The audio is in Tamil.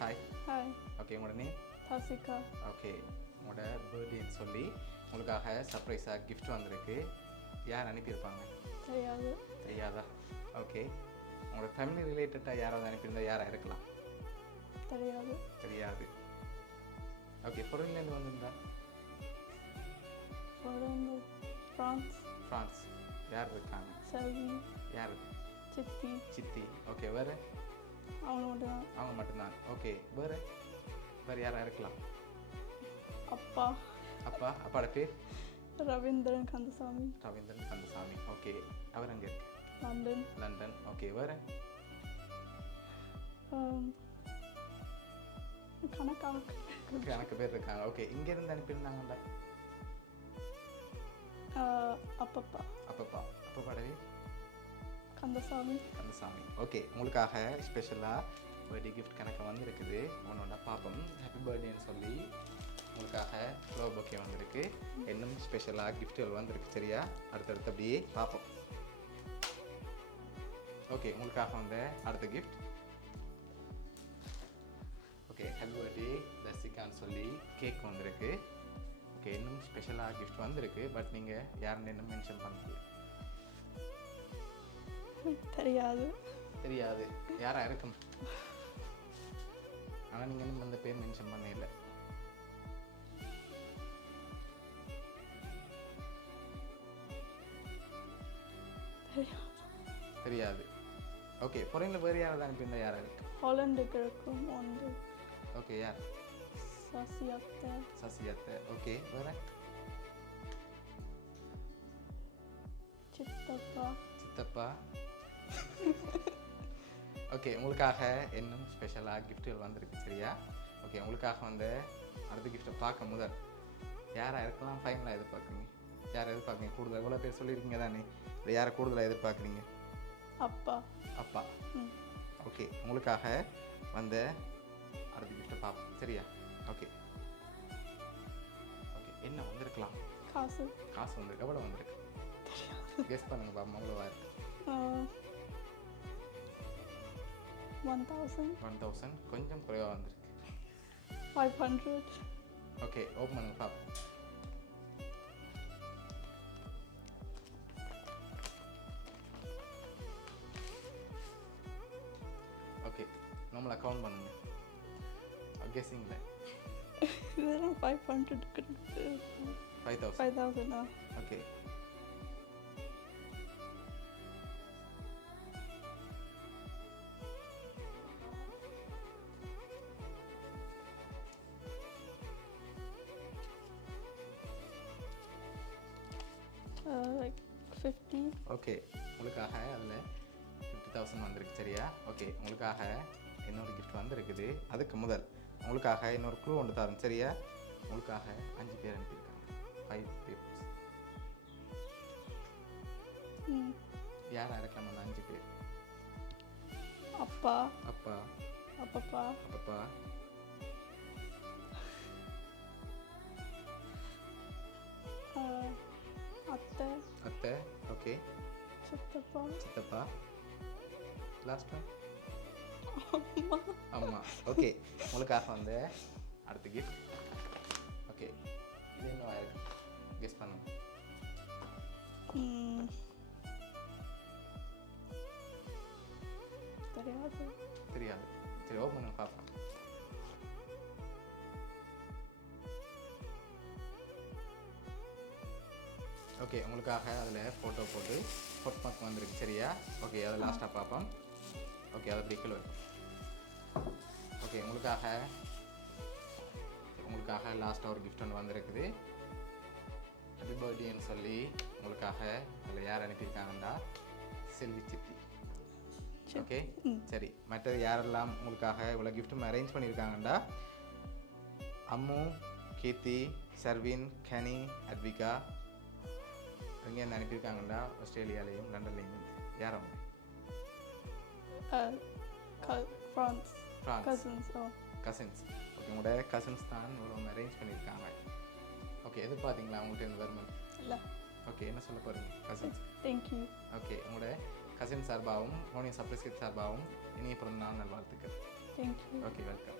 ஹாய். ஹாய். ஓகே, உங்களோட நேம்? தாசிகா. ஓகே, உங்களோட பர்த்டேன்னு சொல்லி உங்களுக்காக சர்ப்ரைஸாக கிஃப்ட் வந்திருக்கு. யார் அனுப்பியிருப்பாங்க? தெரியாது. தெரியாதா? ஓகே, உங்களோட ஃபேமிலி ரிலேட்டடாக யாராவது அனுப்பியிருந்தா யாராக இருக்கலாம்? தெரியாது. தெரியாது. ஓகே, ஃபாரின்லேருந்து வந்திருந்தா? ஃப்ரான்ஸ். ஃப்ரான்ஸ். யார் இருக்காங்க? செல்வி. யார்? சித்தி. சித்தி. ஓகே, வேறு? அவங்க மட்டும்தான். அவங்க மட்டும்தான். ஓகே, வேறு? வேறு யாராக இருக்கலாம்? அப்பா. அப்பா. அப்பாவோட பேர்? ரவீந்திரன் கந்தசாமி. ரவீந்திரன் கந்தசாமி. ஓகே, அவர் அங்கே இருக்கு? லண்டன். லண்டன். ஓகே, வேறு? கணக்கு பேர் இருக்காங்க. ஓகே, இங்கேருந்து அனுப்பியிருந்தாங்கல்ல? அப்பப்பா. அப்பப்பா. அப்பப்பாடவே? கந்தசாமி. கந்தசாமி. ஓகே, உங்களுக்காக ஸ்பெஷலாக பர்த்டே கிஃப்ட் கணக்கு வந்திருக்குது. உன்னோட பாப்பம் ஹாப்பி பர்த்டேன்னு சொல்லி உங்களுக்காக ஃப்ளவர் பொக்கே வந்திருக்கு. இன்னும் ஸ்பெஷலாக கிஃப்ட்டுகள் வந்திருக்கு. சரியா? அடுத்தடுத்து அப்படியே பார்ப்போம். ஓகே, உங்களுக்காக வந்த அடுத்த கிஃப்ட். ஓகே, ஹாப்பி பர்த்டே தசிகான்னு சொல்லி கேக் வந்திருக்கு. ஓகே, இன்னும் ஸ்பெஷலாக கிஃப்ட் வந்திருக்கு. பட் நீங்கள் யாருன்னு இன்னும் மென்ஷன் பண்ணல. தெரியாது. தெரியாது. யாரா இருக்கும்? ஆனால் நீங்கள் இன்னும் அந்த பேர் மென்ஷன் பண்ண இல்லை. தெரியாது. ஓகே, ஃபாரினில் வேறு யாராவது அனுப்பியிருந்தா யாராக இருக்கு? ஹாலண்டுக்கு இருக்கும் ஒன்று. ஓகே, யார்? சசியத்தை. சசியத்தை. ஓகே, வேறு? சித்தப்பா. சித்தப்பா. ஓகே, உங்களுக்காக இன்னும் ஸ்பெஷலாக கிஃப்ட்டுகள் வந்திருக்கு. சரியா? ஓகே, உங்களுக்காக வந்து அடுத்த கிஃப்ட்டை பார்க்க முதல் யாராக இருக்கலாம்? ஃபைனலாக எதிர்பார்க்குறீங்க? யாரை எதிர்பார்க்குறீங்க கூடுதல்? எவ்வளோ பேர் சொல்லியிருக்கீங்க தானே, இல்லை யாரை கூடுதலாக எதிர்பார்க்குறீங்க? அப்பா. அப்பா. ஓகே, உங்களுக்காக வந்த அடுத்த கிஃப்ட்டை பார்ப்போம். சரியா? ஓகே. ஓகே, என்ன வந்திருக்கலாம்? காசு. காசு வந்திருக்கு. எவ்வளோ வந்திருக்கு? கெஸ் பண்ணுங்க பாப்பா. எவ்வளோவா இருக்கு? 1000. 1000. கொஞ்சம் குறைவாக வந்திருக்கு. 500. ஓகே, ஓப்பன் பண்ணுங்க பாப்போம். ஓகே, நம்மளை அக்கௌண்ட் பண்ணுங்க. கெஸ்ஸிங்கில் இதெல்லாம் 500. 5000. 5000. ஓகே. Like 50. ஓகே, உங்களுக்காக அதில் 50,000 வந்திருக்கு. சரியா? ஓகே, உங்களுக்காக இன்னொரு கிஃப்ட் வந்திருக்குது. அதுக்கு முதல் உங்களுக்காக இன்னொரு க்ளூ ஒன்று தரேன். சரியா? உங்களுக்காக 5 பேர் அனுப்பியிருக்காங்க. 5 பீப்புள்ஸ். யாராக இருக்கலாம் அந்த 5 பேர்? அப்பா. அப்பா. அப்பப்பா. அப்பப்பா. அத்தை. அத்தை. ஓகே. சித்தப்பா. சித்தப்பா. Last one? அம்மா. அம்மா. ஓகே, உங்களுக்காக வந்து அடுத்த கிஃப்ட். ஓகே, இது என்ன ஆயிருக்கு? கெஸ் பண்ணுங்க. தெரியாது. தெரியாது. சரி, ஓப்பன் பண்ணி பார்ப்போம். ஓகே, உங்களுக்காக அதில் ஃபோட்டோ போட்டு ஃபோட் மார்க் வந்திருக்கு. சரியா? ஓகே, அதை லாஸ்ட்டாக பார்ப்போம். ஓகே, அதை பிடிக்கல வரும். ஓகே, உங்களுக்காக லாஸ்ட்டாக ஒரு கிஃப்ட் ஒன்று வந்திருக்குது. ஹாப்பி பர்த்டேன்னு சொல்லி உங்களுக்காக அதில் யார் அனுப்பியிருக்காங்கன்னா செல்வி சித்தி. ஓகே, சரி. மற்றது யாரெல்லாம் உங்களுக்காக இவ்வளோ கிஃப்ட்டும் அரேஞ்ச் பண்ணியிருக்காங்கண்டா அம்மு, கீர்த்தி, சர்வின், கனி, அத்விகா. எங்கேருந்து அனுப்பியிருக்காங்கண்டா ஆஸ்திரேலியாலேயும் லண்டன்லேயும். யார் அவங்க? ஃப்ரான்ஸ். கசின்ஸ். ஓகே, உங்களோட கசின்ஸ் தான் இவ்வளோ அரேஞ்ச் பண்ணியிருக்காங்க. ஓகே, எதிர்பார்த்தீங்களா அவங்கள்ட்ட இருந்து வருமானம்? இல்லை. ஓகே, என்ன சொல்ல போகிறீங்க கசின்ஸ்? தேங்க்யூ. ஓகே, உங்களோட கசின் சார்பாகவும் மோனியா சப்ரைஸ் கிட் சார்பாகவும் இனிய பிறந்த நாள் நல்வாழ்த்துக்கள். Thank you. Okay welcome.